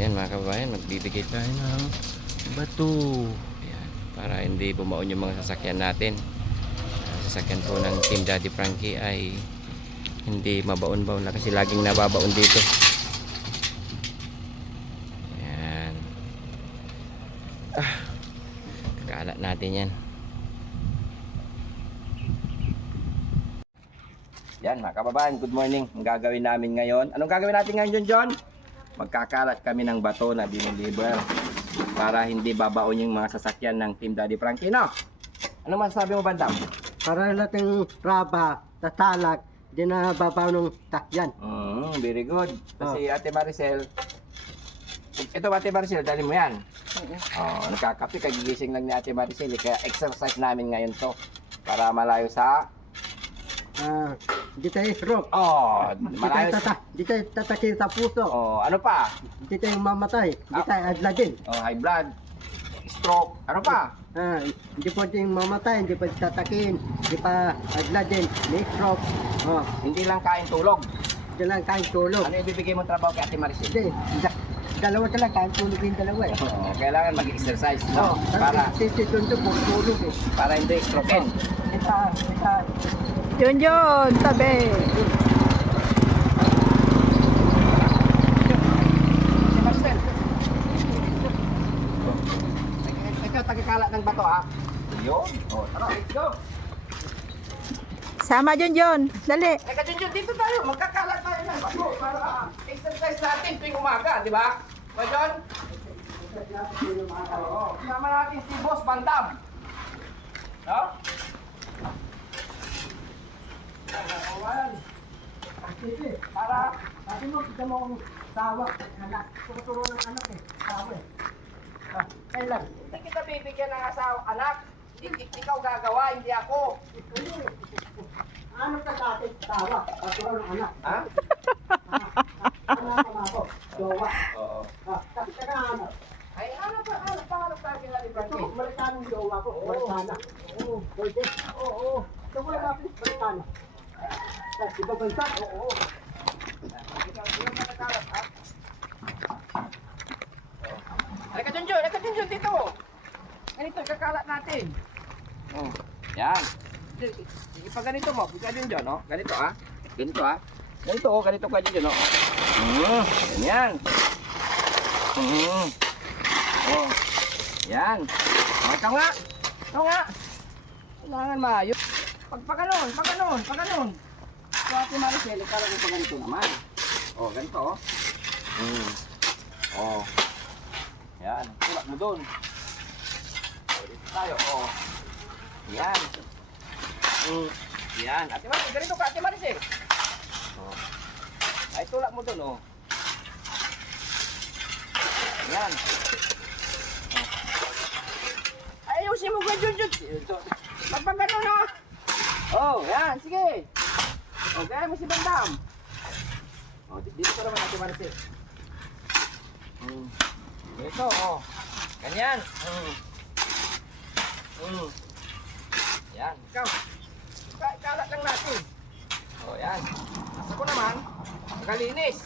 Yan mga kabayan, magbibigay tayo ng bato. Yan, para hindi bumaon yung mga sasakyan natin. Sasakyan po ng Team Daddy Frankie ay hindi mabaon-baon na kasi laging nababaon dito. Yan. Kakalat natin yan. Yan mga kababayan, good morning. Ang gagawin namin ngayon, anong gagawin natin ngayon, John? Magkakalat kami ng bato na diniliver para hindi babaon yung mga sasakyan ng Team Daddy Frankie, no? Ano masasabi mo, Bandam? Para nating raba, tatalak, di na babaw ng takyan. Very good. Kasi Ate Maricel, ito Ate Maricel, dali mo yan. Nakakapi, kagigising lang ni Ate Maricel. Kaya exercise namin ngayon to para malayo sa... Di tayo stroke. Malayo sa... Di tayo tatakin sa puso. Ano pa? Di tayo mamatay. Di tayo adladin. High blood, stroke, ano pa? Hindi pwedeng mamatay, hindi pwedeng tatakin, hindi pa adladin, may stroke. Hindi lang kain tulog. Hindi lang kain tulog. Ano ibibigay mong trabaho kay Ate Maricel? Hindi, dalawa talaga, kain tulog yung dalawa eh. Kailangan mag-exercise, no? Para tulog eh. Para hindi strokein. Yun, tabi. Ikaw, tagakalat ng bato, ha? Yun. Tara, let's go. Sama John. Dali. Teka, Junjun, dito tayo. Magkakalat tayo ng bato para exercise natin tuwing umaga, di ba? O, John? Sama natin si Boss Bandam. No? Para, sabi mo, kita mo akong tawa, anak. Tuturo ng anak eh, tawa eh. Kailan? Hindi kita bibigyan ng asawa, anak. Ikaw gagawa, hindi ako. Ano ka sa akin, tawa, tuturo ng anak. Ha? Ano ako, jowa. Oo. Tapos ka ano? Ay, ano tayo kila ni Ito, Frankie? Marikanong jowa ko, Marikana. Oo, pwede. Oo. Ito ko lang natin, Marikana. Ibang bansa? Oo. Ikaw magkakalat, ha? Halika, Junjun, dito. Ganito, kakalat natin. Yan. Ipag ganito mo, pagka Junjun, no? Ganito, ha? Ganito, ha? Ganito ka, Junjun, no? Ganyan. Yan. Ikaw nga. Kailangan maayos. Pag ganon. So, Ate Maricel, ikaw lang pag ganito naman. Ganito, Yan, tulak mo doon. Dito tayo, Yan. Yan. Ate Maricel, ganito ka, Ate Maricel. Ay, tulak mo doon, Yan. Ay, ayusin mo ka, Junjun. Pag gano'n, no? Yan, sige. Gaya mo si Bandam. Dito ko naman, Ate Maricel. Ito, ganyan. Yan, ikaw. Ikalat lang natin. Yan. Nasa ko naman, magalinis.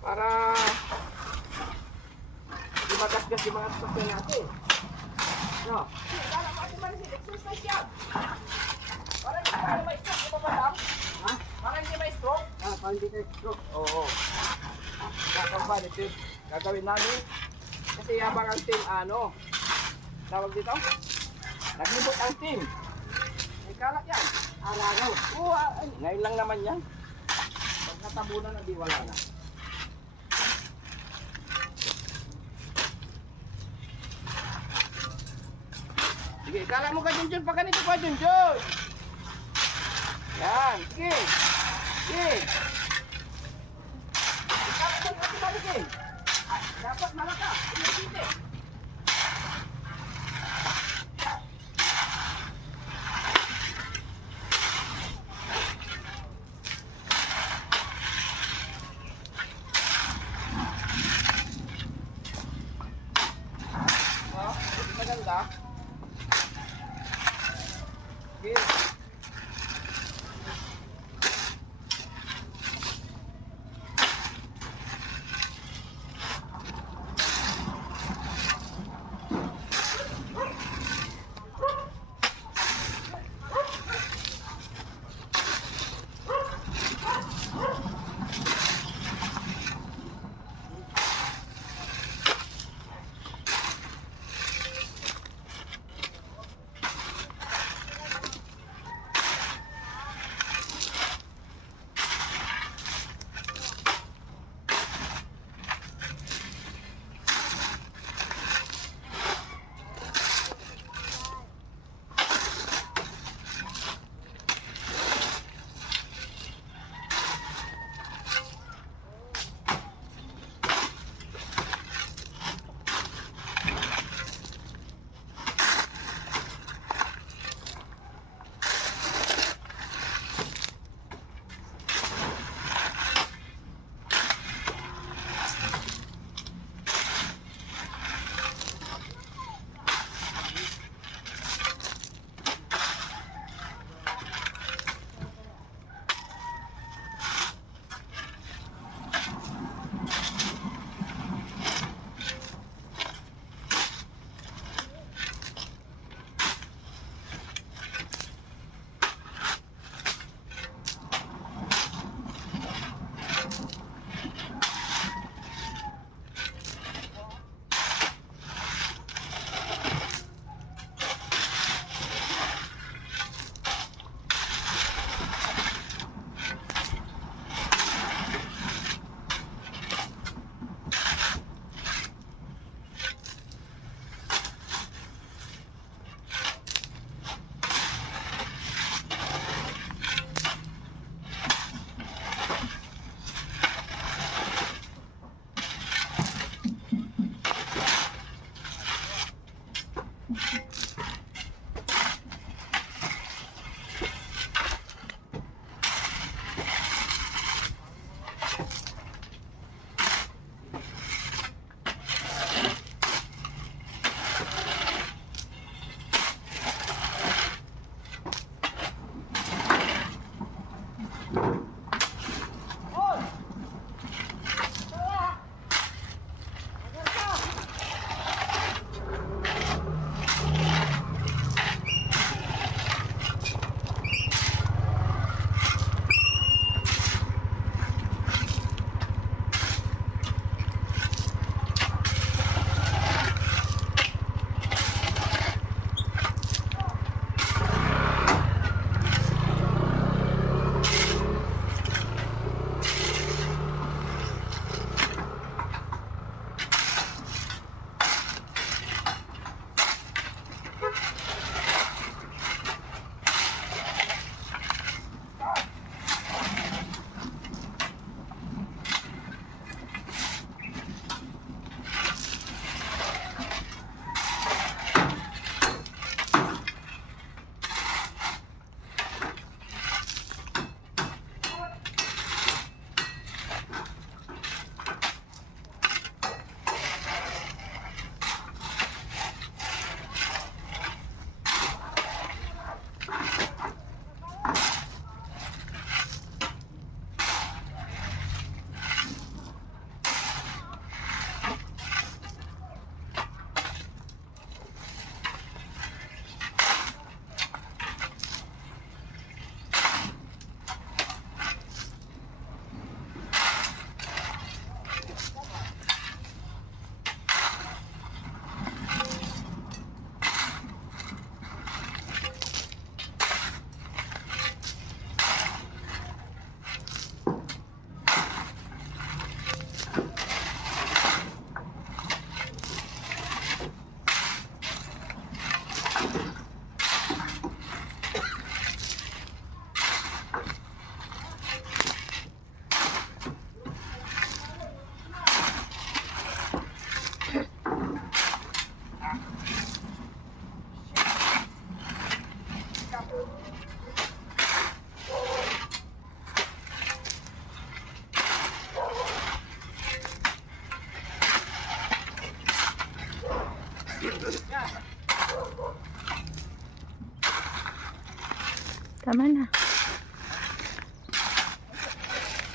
Para hindi magasgas yung mga sasakyan natin. No? Kala mo, Ate Maricel, exercise yan. Para hindi may stroke, di ba, Bandam? Ha? Para hindi may stroke. Parang di tayo stroke. Oo. Kakampan, ito yung gagawin namin. Kasi yabang ang team, tawag dito? Naglibot ang team. May kalat yan. Alagaw. Oo, ngayon lang naman yan. Pag natabunan na, di wala na. Sige, kala mo ka, Junjun, pag ganito pa, Junjun. Yan, sige. Sige. Dapat malaka. Hindi. Maganda. Sige.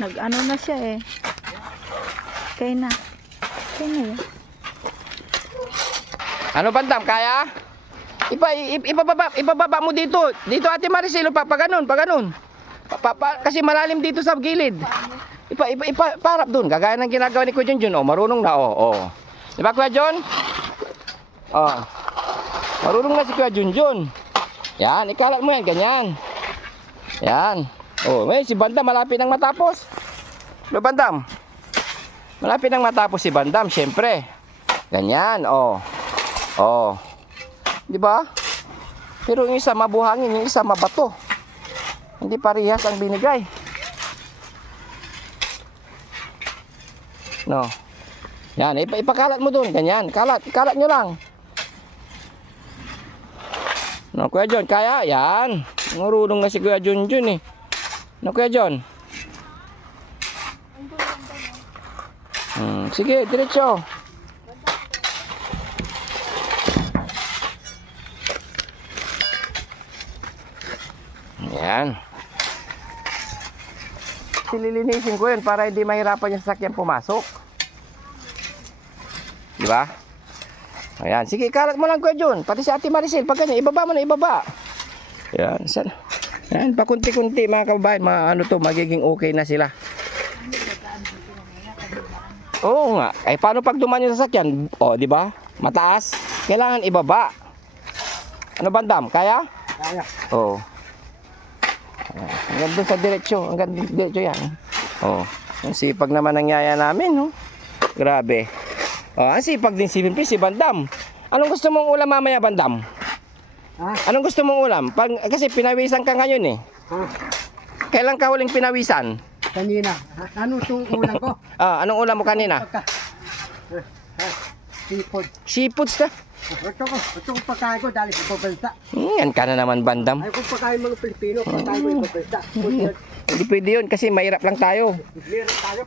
Nag-ano na siya eh. Kaya na. Kaya na yan. Ano bandam, kaya? Ipababa mo dito. Dito Ate Maricel, pa ganun, pa ganun. Kasi malalim dito sa gilid. Iparap doon. Gagaya ng ginagawa ni Kuya Junjun. Oh, marunong na. Oh. Di ba Kuya John? Oh. Marunong na si Kuya Junjun. Yan, ikalat mo yan, ganyan. Yan. Oh, may si Bandam malapit nang matapos. Lo Bandam. Malapit nang matapos si Bandam, syempre. Ganyan, oh. Oh. Di ba? Pero yung isa mabuhangin, yung isa mabato. Hindi parehas ang binigay. No. Yan, ipakalat mo doon, ganyan. Kalat nyo lang. No, Kuya John, kaya? Yan. Marunong na si Kuya Junjun eh. No, Kuya John? Sige, diretso. Yan. Sililinisin ko yun para hindi mahirapan yung sasakyan pumasok. Di ba? Ayan. Sige, ikalat mo lang Kuya John. Pati si Ate Maricel. Pag ganyan, ibaba mo na, ibaba. Yan. Yan, pakunti-kunti mga kababayan. Magiging okay na sila. Oo nga. Ay, paano pag dumaan yung sasakyan? O, di ba? Mataas. Kailangan ibaba. Ano bandam? Kaya? Kaya. Oo. Hanggang doon sa diretsyo. Hanggang diretsyo yan. Oo. Ang sipag naman ng yaya namin. No? Grabe. Oh, ang sipag din si Bandam. Anong gusto mong ulam mamaya, Bandam? Ha? Anong gusto mong ulam? Kasi pinawisan ka ngayon eh. Ha? Kailan ka huling pinawisan? Kanina. Ano itong ulang ko? Anong ulam mo kanina? Seafood. Seafoods na. Ito ko pagkain ko dahil sa bansa. Yan ka na naman, Bandam. Ayaw kong pagkain mga Pilipino, pagkain ko sa bansa. Hindi pwede yun kasi mahirap lang tayo. Meron tayo.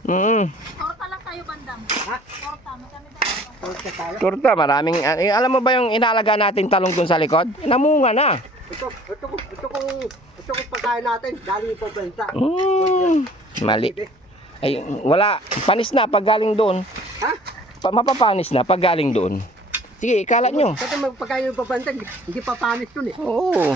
Torta lang tayo, bandam. Ha? Torta, magkano daw? Torta tayo. Turta, maraming... alam mo ba yung inaalaga nating talong dun sa likod? Namunga na. Ito kong pagkain natin dahil sa bansa. Mali. Ay, wala. Panis na pag galing doon. Ha? Mapapanis na pag galing doon. Sige, ikalat nyo. Kasi magpagkain yung pabansa, hindi papanis yun eh. Oo.